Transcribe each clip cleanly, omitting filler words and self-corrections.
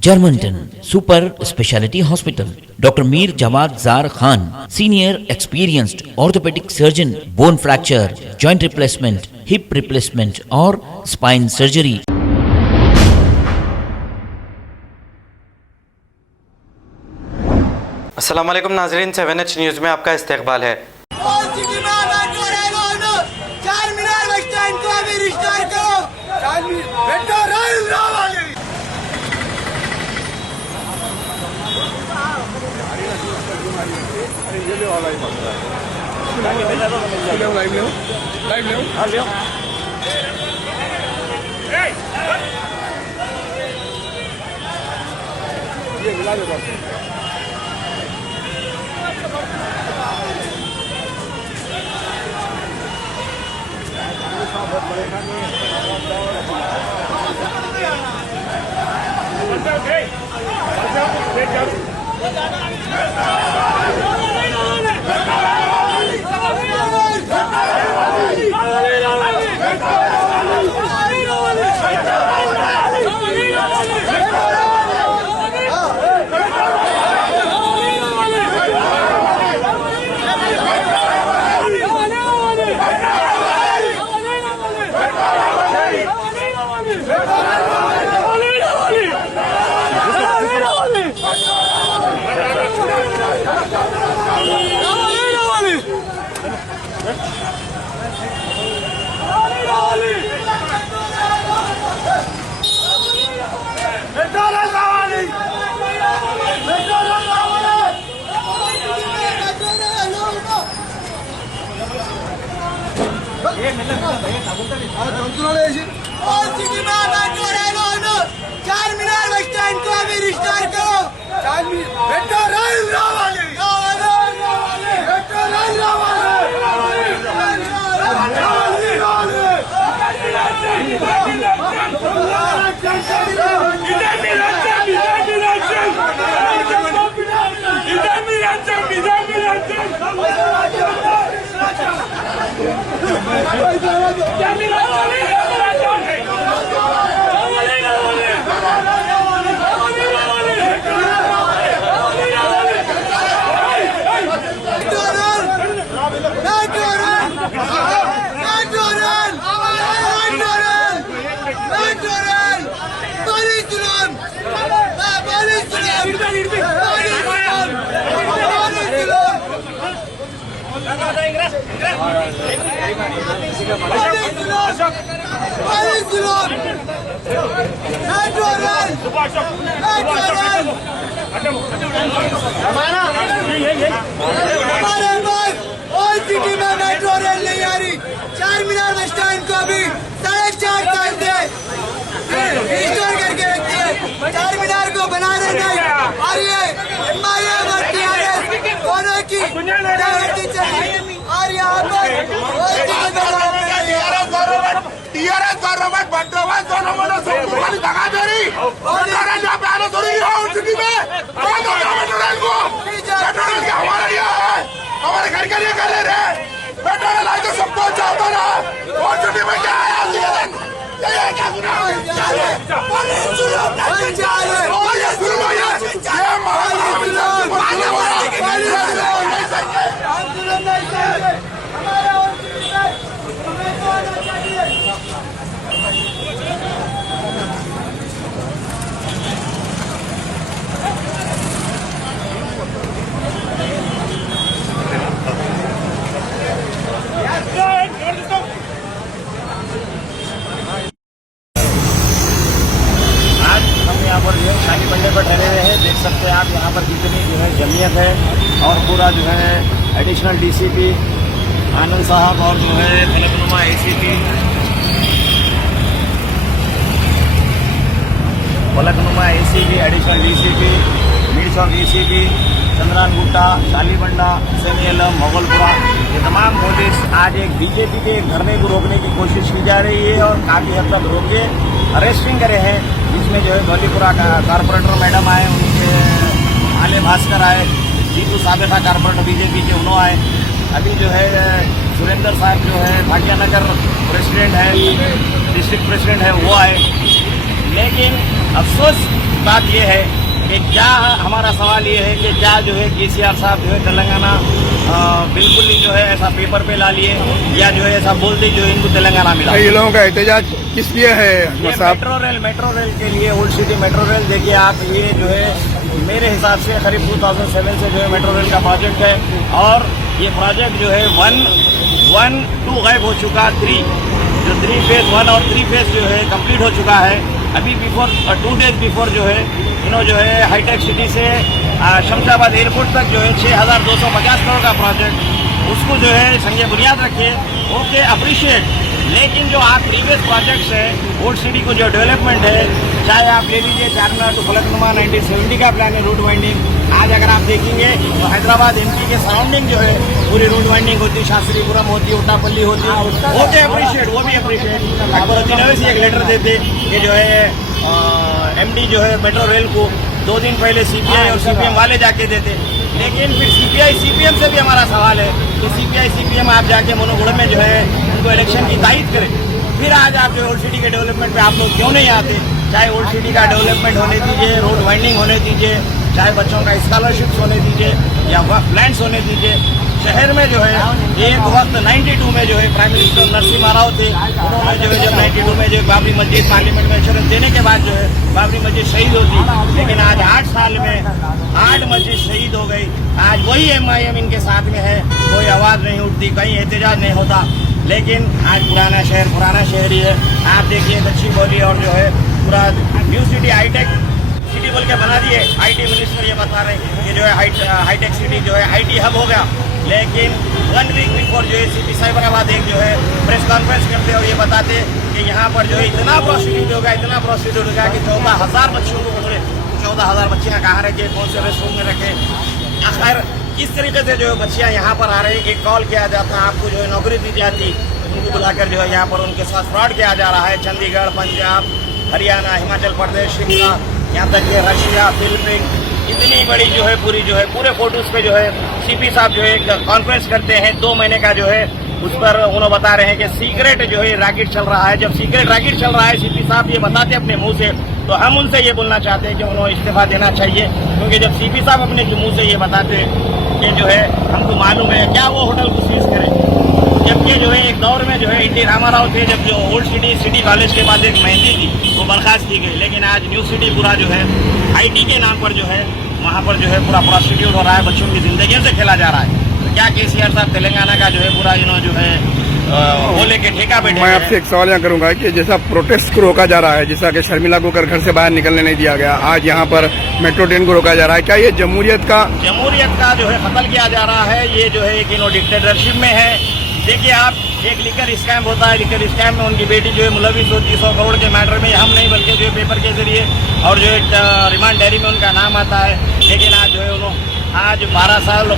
Germantown Super Speciality Hospital. Dr. Mir Jawad Zar Khan, Senior Experienced Orthopedic Surgeon, Bone Fracture, Joint Replacement, Hip Replacement और Spine Surgery. अस्सलाम वालेकुम नाजरीन, 7H news में आपका इस्तकबाल है। चारमीनार बस स्टैंड को अभी रिस्टार्ट करो। सिटी में मेट्रो रेल नहीं आ रही। चारमीनार बस स्टैंड को अभी 4.5 साल से रिस्टोर करके रखी है। चारमीनार को बना देना और ये MIM और TRS दोनों की प्रायोरिटी चाहिए। और यहाँ पर TRS गवर्नमेंट बंदोबस्त दोनों में सबको लगा दे रही। जहाँ पे आने थोड़ी हो सिटी में हमारा लिया है, हमारे घर के लिए कर ले रहे। पेट्रोल आए तो सबको चाहता ना। और सिटी में क्या आया शाही बंदे पर ठहरे हुए हैं। देख सकते हैं आप यहाँ पर कितनी जो है जमीयत है और पूरा जो है एडिशनल DCP आनंद साहब और जो है Falaknuma ACP additional DCP Mir Chowk DCP Chandrayangutta, Shalibanda, Hussaini Alam, Moghalpura, ये तमाम पुलिस आज एक BJP के धरने को रोकने की कोशिश की जा रही है और काफी हद तक रोके अरेस्टिंग करे हैं। जिसमें जो है धौलीपुरा का कारपोरेटर मैडम आए, उनके आले भास्कर आए, जीतू साबेका कारपोरेटर BJP के उन्होंने आए। अभी जो है सुरेंद्र साहब जो है भाटियानगर प्रेसिडेंट है, डिस्ट्रिक्ट प्रेसिडेंट है, वो आए। लेकिन अफसोस बात ये है कि क्या हमारा सवाल ये है कि क्या जो है केसीआर साहब जो है तेलंगाना बिल्कुल ही जो है ऐसा पेपर पे ला लिए या जो है ऐसा बोल दे जो इनको तेलंगाना मिला। ये लोगों का एहतजाज किस लिए है ये मेट्रो रेल के लिए, ओल्ड सिटी मेट्रो रेल। देखिए आप, ये जो है मेरे हिसाब से करीब 2007 से जो है मेट्रो रेल का प्रोजेक्ट है और ये प्रोजेक्ट जो है 1, 2 गायब हो चुका, 3 जो 3 फेज 1 और 3 फेज जो है कंप्लीट हो चुका है। अभी 2 डेज बिफोर जो है जो है हाईटेक सिटी से शमशाबाद एयरपोर्ट तक जो है 6,250 करोड़ का प्रोजेक्ट, उसको जो है संज्ञा बुनियाद रखिए, ओके अप्रिशिएट। लेकिन जो आप प्रीवियस प्रोजेक्ट्स है ओल्ड सिटी को जो डेवलपमेंट है, चाहे आप ले लीजिए चारमीनार टू फलकनुमा 1970 का प्लान है रूट वाइंडिंग। आज अगर आप देखेंगे तो हैदराबाद एमपी के सराउंडिंग जो है पूरी रूट वाइंडिंग होती, शास्त्रीपुरम होती, उट्टापल्ली होती, ओके अप्रिशिएट, वो भी अप्रिशिएट। अकबरुद्दीन अवैसी एक लेटर देते कि जो है एमडी जो है मेट्रो रेल को 2 दिन पहले सीपीआई और सीपीएम वाले जाके देते। लेकिन फिर सीपीआई सीपीएम से भी हमारा सवाल है कि सीपीआई सीपीएम आप जाके मनोगुण में जो है उनको इलेक्शन की तायद करें। फिर आज आप जो ओल्ड सिटी के डेवलपमेंट पे आप लोग क्यों नहीं आते? चाहे ओल्ड सिटी का डेवलपमेंट होने दीजिए, रोड वाइंडिंग होने दीजिए, चाहे बच्चों का स्कॉलरशिप्स होने दीजिए या वक्त प्लान्स होने दीजिए। शहर में जो है एक वक्त 92 में जो है प्राइम मिनिस्टर नरसिम्हा राव थे, उन्होंने जो है जब 92 में जो बाबरी मस्जिद पार्लियामेंट में एश्योरेंस देने के बाद जो है बाबरी मस्जिद शहीद होती। लेकिन आज 8 साल में 8 मस्जिद शहीद हो गई। आज वही MIM इनके साथ में है, कोई आवाज नहीं उठती, कहीं एहतजाज नहीं होता। लेकिन आज पुराना शहर ही है। आप देखिए दक्षिण बोली और जो है पूरा न्यू सिटी हाईटेक सिटी बोल के बना दिए। IT मिनिस्टर ये बता रहे हैं कि जो है हाईटेक सिटी जो है IT हब हो गया। लेकिन 1 वीक बिफोर जो है CP साइबराबाद एक जो है प्रेस कॉन्फ्रेंस करते और ये बताते कि यहाँ पर जो है इतना प्रोसिक्यूट होगा कि 14,000 बच्चों को पकड़े। 14,000 बच्चियाँ कहाँ रखे, कौन से रेस्टरूम में रखे? आखिर किस तरीके से जो है बच्चियाँ यहाँ पर आ रही, एक कॉल किया जाता, आपको जो है नौकरी दी जाती, उनको बुलाकर जो है यहाँ पर उनके साथ फ्रॉड किया जा रहा है। चंडीगढ़, पंजाब, हरियाणा, हिमाचल प्रदेश, शिमला, यहाँ तक कि रशिया, फिलीपीन, इतनी बड़ी जो है पूरे फोटोज पे जो है CP साहब जो है एक कॉन्फ्रेंस करते हैं 2 महीने का जो है, उस पर उन्होंने बता रहे हैं कि सीक्रेट जो है रैकेट चल रहा है। जब सीक्रेट रैकेट चल रहा है, CP साहब ये बताते अपने मुंह से, तो हम उनसे ये बोलना चाहते हैं कि उन्होंने इस्तीफा देना चाहिए। क्योंकि जब CP साहब अपने मुंह से ये बताते हैं कि जो है हमको मालूम है, क्या वो होटल को सीज करें? जबकि जो है एक दौर में जो है NT रामाराव थे, जब जो ओल्ड सिटी कॉलेज के बाद एक मेहंदी थी वो बर्खास्त की गई। लेकिन आज न्यू सिटी पूरा जो है IT के नाम पर जो है वहाँ पर जो है पूरा प्रोस्टिट्यूट हो रहा है, बच्चों की जिंदगी से खेला जा रहा है। तो क्या केसीआर साहब तेलंगाना का जो है पूरा जो है वो लेके ठेका बैठे? मैं आपसे एक सवाल यहाँ करूंगा कि जैसा प्रोटेस्ट को रोका जा रहा है, जैसा कि शर्मिला को घर से बाहर निकलने नहीं दिया गया, आज यहाँ पर मेट्रो ट्रेन को रोका जा रहा है, क्या ये जमहूरियत का जो है कत्ल किया जा रहा है? ये जो है एक डिक्टेटरशिप में है। देखिए आप, एक लिकर स्कैम होता है, लिकर स्कैम में उनकी बेटी जो है मुलविस होती है 100 करोड़ के मैटर में, हम नहीं बल्कि जो है पेपर के जरिए और जो है रिमांड डायरी में उनका नाम आता है। लेकिन आज जो है आज 12 साल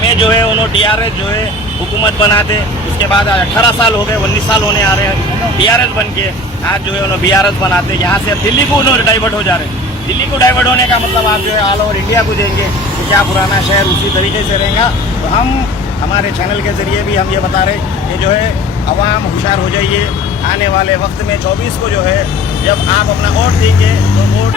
में जो है उन्होंने DRS जो है हुकूमत बनाते, उसके बाद 18 साल हो गए, 19 साल होने आ रहे हैं DRS बन के, आज जो है उन्होंने BRS बनाते। यहाँ से अब दिल्ली को उन्होंने डाइवर्ट हो जा रहे हैं। दिल्ली को डाइवर्ट होने का मतलब आप जो है ऑल ओवर इंडिया को देंगे कि क्या पुराना शहर उसी तरीके से रहेगा? तो हम हमारे चैनल के जरिए भी हम ये बता रहे हैं कि जो है अवाम होशियार हो जाइए। आने वाले वक्त में 24 को जो है जब आप अपना वोट देंगे तो वोट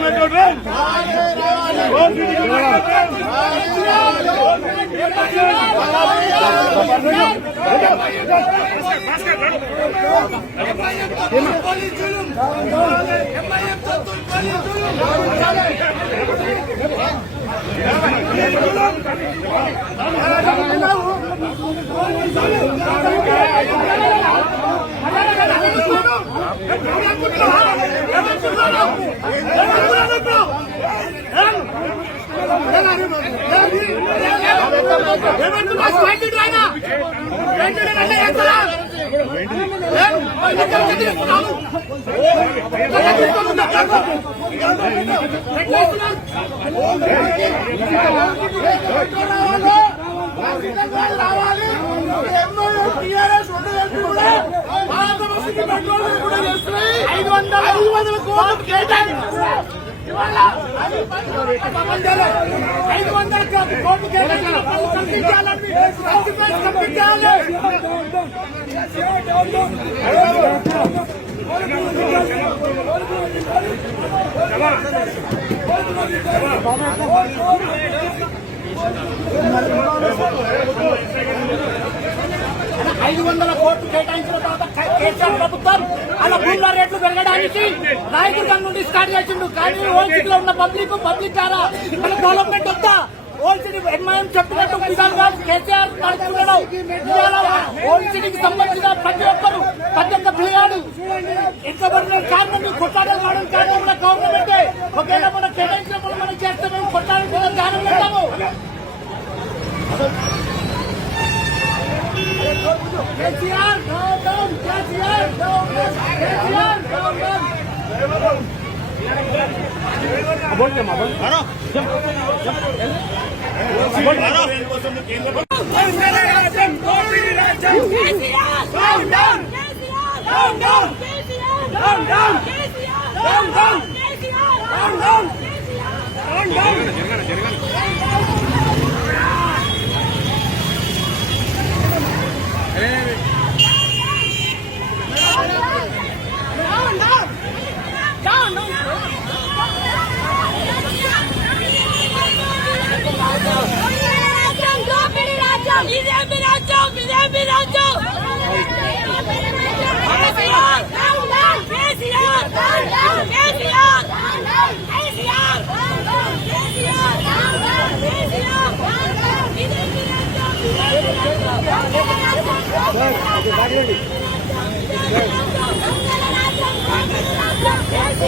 मेट्रो ट्रेन కోట్లు కేటాయించిన తర్వాత కేసీఆర్ ప్రభుత్వం అలా భూముల రేట్లు పెరగడానికి నాయకుల నుండి స్టార్ట్ చేసిండు. కానీ ఓల్డ్ సిటీలో ఉన్న పబ్లిక్ ద్వారా మన డెవలప్మెంట్ వద్దా? ఓల్డ్ సిటీ ఎంఐఎం చెప్పినట్టు విధాలుగా కేసీఆర్ నడుస్తున్నాడు. ఓల్డ్ సిటీకి సంబంధించిన ప్రతి ఒక్క పిల్లగాడు ఎంతమంది కారణం కొట్లాడలు వాడడం కారణం మన గవర్నమెంట్. ఒకవేళ మనం కేటాయించినప్పుడు మనం చేస్తే మేము కొట్లాడడం కారణం పెడతాము. KCR down, KCR down, KCR down.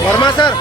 Verma sir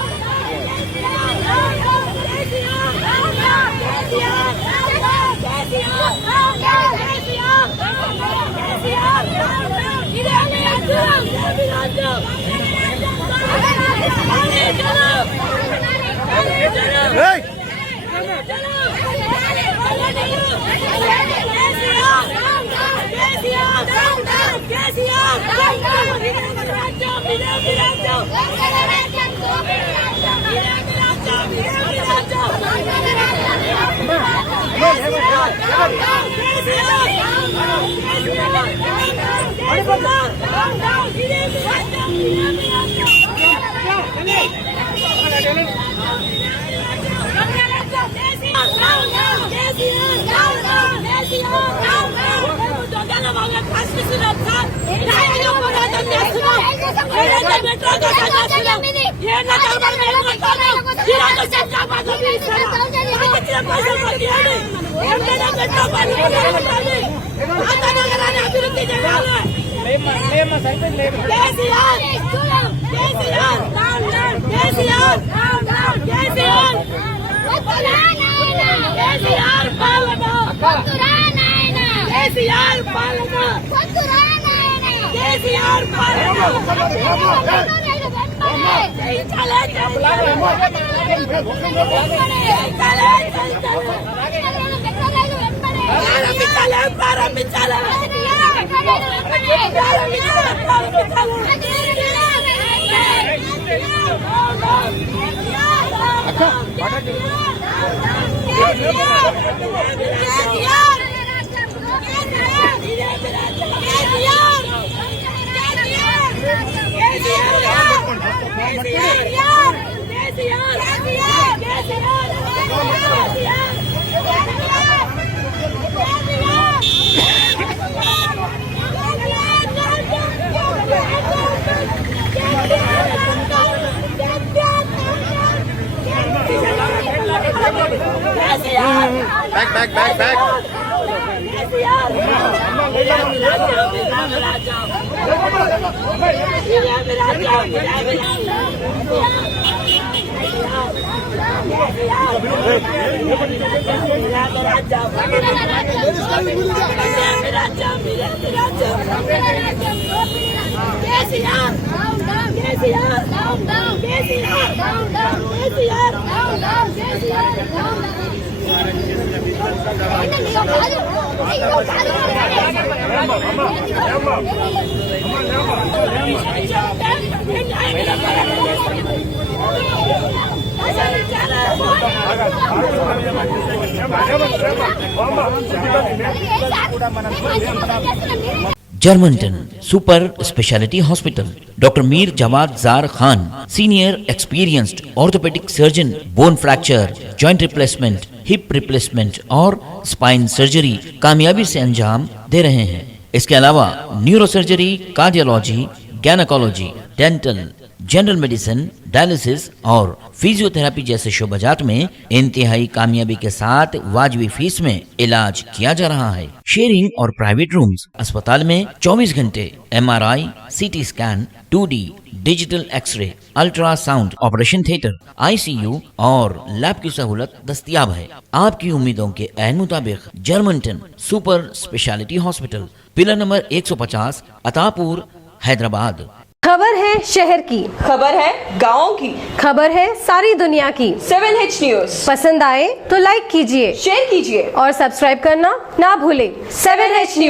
जर्मनटन super speciality hospital doctor Mir Jamat Jar Khan senior experienced orthopaedic surgeon bone fracture joint replacement hip replacement और स्पाइन सर्जरी कामयाबी से अंजाम दे रहे हैं। इसके अलावा neuro surgery, cardiology, gynaecology, dental, general medicine, dialysis और फिजियोथेरेपी जैसे शोबाजात में इंतहाई कामयाबी के साथ वाजबी फीस में इलाज किया जा रहा है। शेयरिंग और प्राइवेट रूम्स, अस्पताल में 24 घंटे MRI, CT scan, 2D digital x ray, ultrasound, operation theatre, ICU और लैब की सहूलत दस्तयाब है। आपकी उम्मीदों के ऐन मुताबिक Germanten super speciality hospital, pillar number 150, Attapur, Hyderabad. खबर है शहर की, खबर है गाँव की, खबर है सारी दुनिया की। 7H न्यूज पसंद आए तो लाइक कीजिए, शेयर कीजिए और सब्सक्राइब करना ना भूलें। 7H news.